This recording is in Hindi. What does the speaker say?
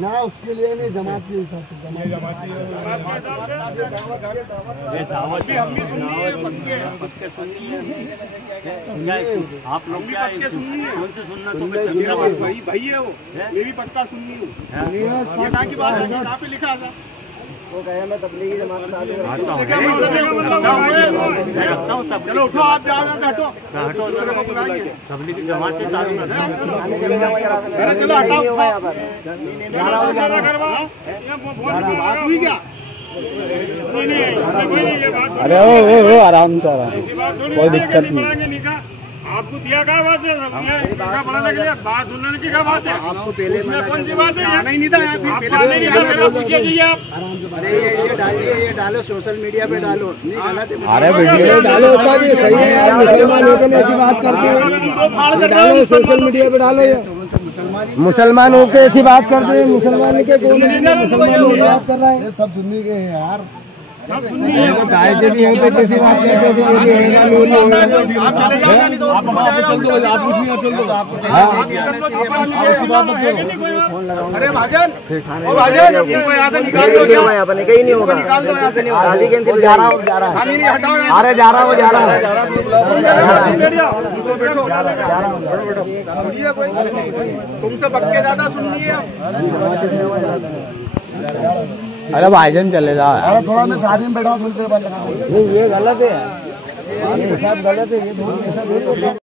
ना उसके लिए नहीं, जमात के हिसाब से हम भी सुननी है, पक्के सुननी है। आप लोग क्या पक्के सुननी है? कौन से सुनना? तो मेरा भाई है वो, मैं भी पक्का सुननी हूँ। ये कहाँ की बात है? कहाँ पे लिखा था? वो कहे मैं तबलीगी जमात चालू है। चलो उठो, आप जाओ ना, हटो हटो, तबलीगी जमात से चालू है। चलो हटाओ, बात हुई क्या? अरे ओ आराम से, कोई दिक्कत नहीं। आपको दिया क्या बात है? बनाने के लिए बात सुनने की क्या बात है? आपको पहले कौन सी बात है? आना ही नहीं था यहाँ पे। पूछिए जी आप। अरे ये डालिए, ये डालो, सोशल मीडिया पे डालो। नहीं गलत है। अरे वीडियो डालो, सही है यार, मुसलमान होकर ऐसी बात करते हैं। डालो सोशल मीडिया पे, डालो। मुसलमान होकर ऐसी बात करते हैं, मुसलमान के मुसलमान बात कर रहा है, सब सुन्नी के हैं यार। गाय के भी होते कैसी बात करते थे। अरे भाजन, ओ भाजन, इनको यहाँ से निकाल दो। यहाँ पे कहीं नहीं होगा, निकाल दो यहाँ से। गाली के जा रहा हूँ, अरे जा रहा हूँ, तुमसे पक्के ज्यादा सुननी है। अरे भाईजान चले जाओ। अरे थोड़ा मैं शादी में बैठा हूँ, ये गलत है, ये सब गलत है, ये